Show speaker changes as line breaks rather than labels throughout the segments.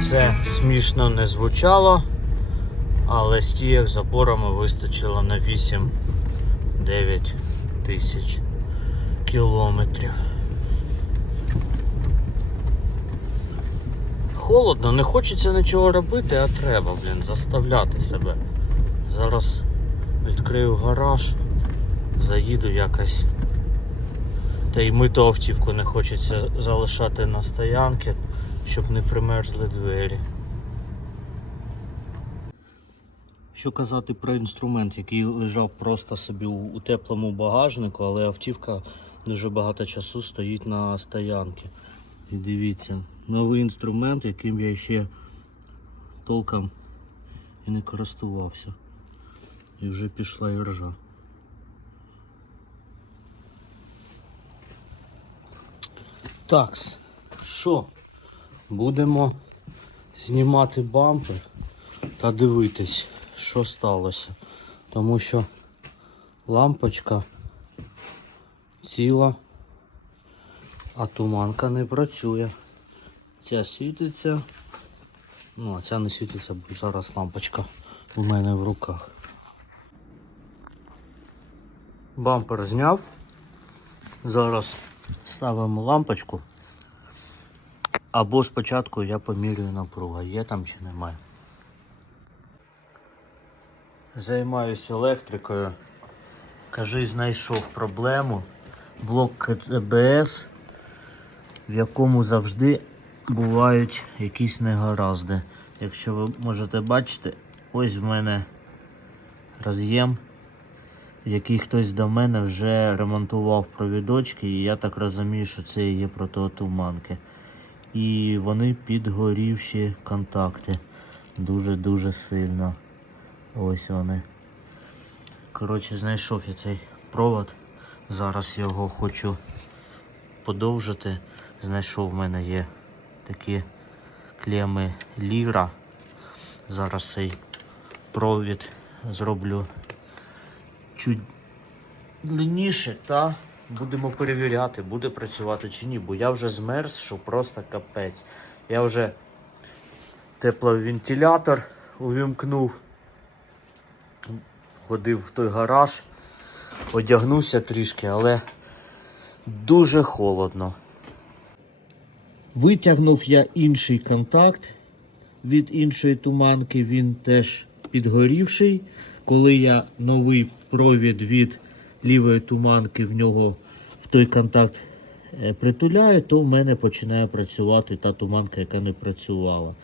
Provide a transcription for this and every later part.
це смішно не звучало, але стійок з опорами вистачило на 8-9 тисяч кілометрів. Холодно, не хочеться нічого робити, а треба, блін, заставляти себе. Зараз відкрию гараж, заїду якось. Та й мито автівку не хочеться залишати на стоянці, щоб не примерзли двері. Що казати про інструмент, який лежав просто собі у, теплому багажнику, але автівка дуже багато часу стоїть на стоянці. І дивіться, новий інструмент, яким я ще толком і не користувався. І вже пішла іржа. Такс, що? Будемо знімати бампер та дивитись, що сталося. Тому що лампочка ціла, а туманка не працює. Ця світиться. Ну, а ця не світиться, бо зараз лампочка у мене в руках. Бампер зняв. Зараз ставимо лампочку. Або спочатку я помірюю напругу, є там чи немає. Займаюся електрикою. Кажи, знайшов проблему. Блок КЦБС, в якому завжди бувають якісь негаразди. Якщо ви можете бачити, ось в мене роз'єм, який хтось до мене вже ремонтував провідочки, і я так розумію, що це і є протиотуманки. І вони підгорівші контакти. Дуже-дуже сильно. Ось вони. Коротше, знайшов я цей провод. Зараз його хочу подовжити. Знайшов в мене є такі клеми ліра. Зараз цей провід зроблю чуть длинніше та будемо перевіряти, буде працювати чи ні, бо я вже змерз, що просто капець. Я вже тепловентилятор увімкнув, ходив в той гараж, одягнувся трішки, але дуже холодно. Витягнув я інший контакт від іншої туманки, він теж підгорівший. Коли я новий провід від лівої туманки в нього в той контакт е, притуляю, то в мене починає працювати та туманка, яка не працювала.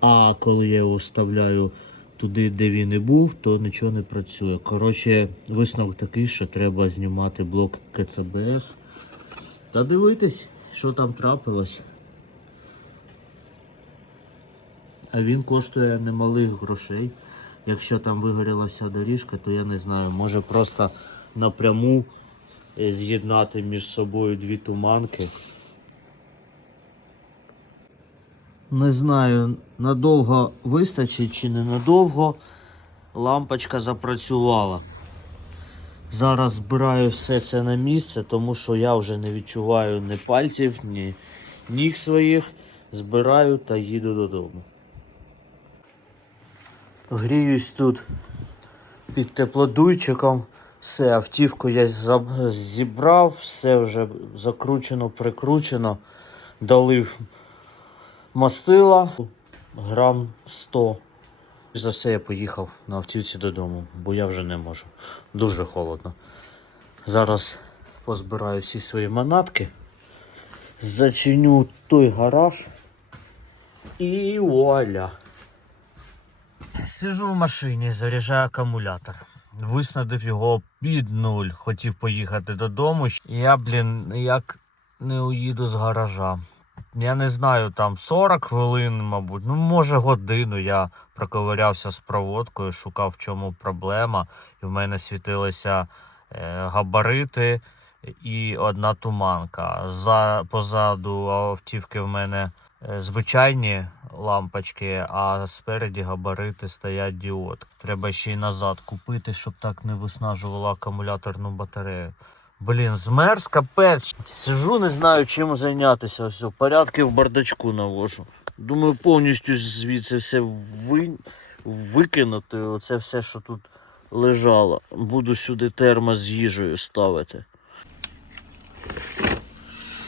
А коли я його вставляю туди, де він і був, то нічого не працює. Коротше, висновок такий, що треба знімати блок КЦБС та дивитись, що там трапилось. А він коштує немалих грошей. Якщо там вигоріла вся доріжка, то я не знаю, може просто напряму е, з'єднати між собою дві туманки. Не знаю, надовго вистачить чи не надовго. Лампочка запрацювала. Зараз збираю все це на місце, тому що я вже не відчуваю ні пальців, ні ніг своїх. Збираю та їду додому. Гріюсь тут під теплодуйчиком. Все, автівку я зібрав, все вже закручено, прикручено, долив мастила грам 100. За все я поїхав на автівці додому, бо я вже не можу. Дуже холодно. Зараз позбираю всі свої манатки, зачиню той гараж і вуаля. Сижу в машині, заряджаю акумулятор. Виснадив його під нуль. Хотів поїхати додому. Я, блін, ніяк не уїду з гаража. Я не знаю, там 40 хвилин, мабуть, ну може годину я проковирявся з проводкою, шукав в чому проблема. І в мене світилися е, габарити і одна туманка. За, позаду автівки в мене звичайні лампочки, а спереді габарити стоять діод. Треба ще й назад купити, щоб так не виснажувало акумуляторну батарею. Блін, змерз капець. Сижу, не знаю чим зайнятися. Ось, порядки в бардачку навожу. Думаю, повністю звідси все ви... викинути. Оце все, що тут лежало. Буду сюди термос з їжею ставити.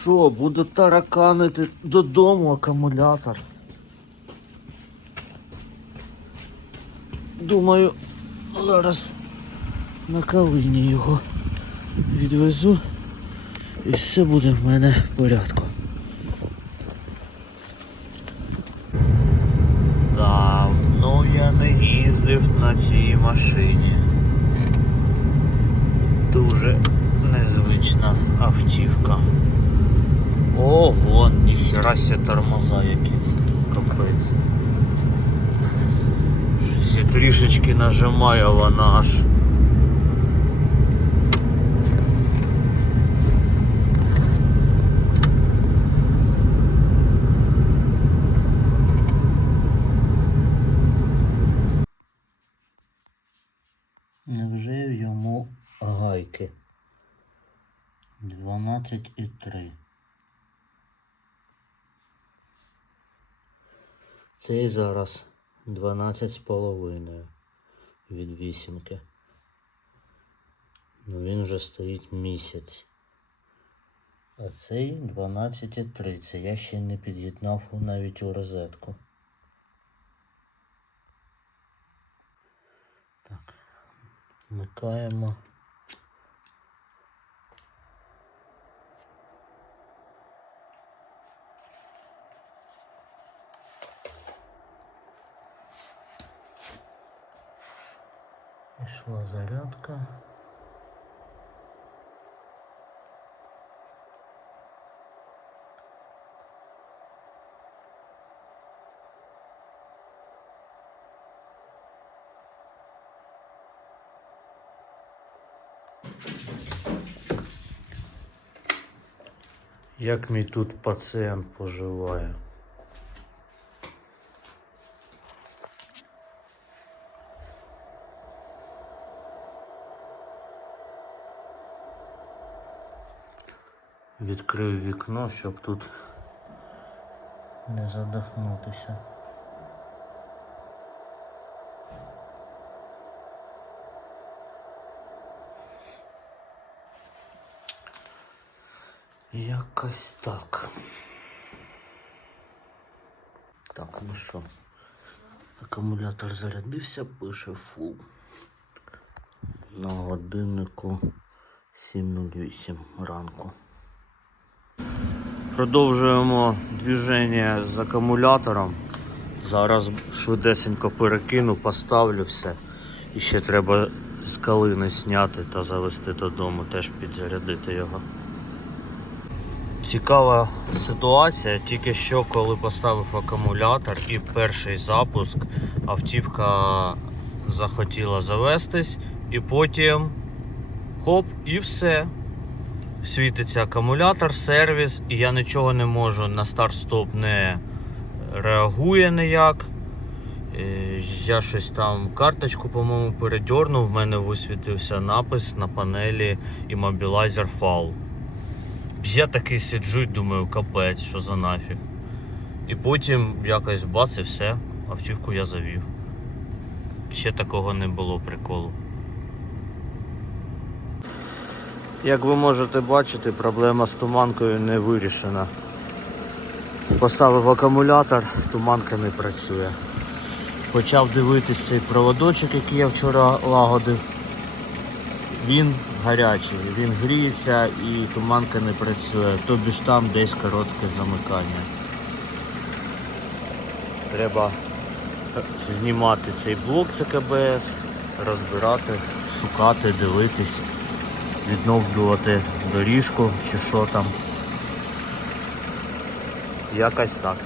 Що, буду тараканити додому акумулятор. Думаю, зараз на калині його відвезу і все буде в мене в порядку. Давно я не їздив на цій машині. Дуже незвична автівка. Ого, ніхера ся тормоза які. Капець. Щось я трішечки нажимаю, а вона аж. Невже йому гайки? 12,3. Цей зараз 12 з половиною від вісімки. Ну він вже стоїть місяць. А цей 12,3. Це я ще не під'єднав навіть у розетку. Так. Вмикаємо. Пішла зарядка. Як мій тут пацієнт поживає? Відкрив вікно, щоб тут не задохнутися. Якось так. Так, ну що, акумулятор зарядився, пише фул. На годиннику 7.08 ранку. Продовжуємо движення з акумулятором. Зараз швидесенько перекину, поставлю все. І ще треба з калини зняти та завести додому, теж підзарядити його. Цікава ситуація, тільки що коли поставив акумулятор і перший запуск, автівка захотіла завестись, і потім хоп, і все. Світиться акумулятор, сервіс, і я нічого не можу на старт-стоп не реагує ніяк. Е, Я щось там карточку, по-моєму, передьорнув, в мене висвітився напис на панелі Immobilizer FAL. Я такий сиджу і думаю, капець, що за нафіг. І потім якось бац і все, автівку я завів. Ще такого не було приколу. Як ви можете бачити, проблема з туманкою не вирішена. Поставив акумулятор, туманка не працює. Почав дивитись цей проводочок, який я вчора лагодив. Він гарячий, він гріється і туманка не працює, тобі ж там десь коротке замикання. Треба знімати цей блок ЦКБС, розбирати, шукати, дивитись, відновлювати доріжку чи що там. Якось так.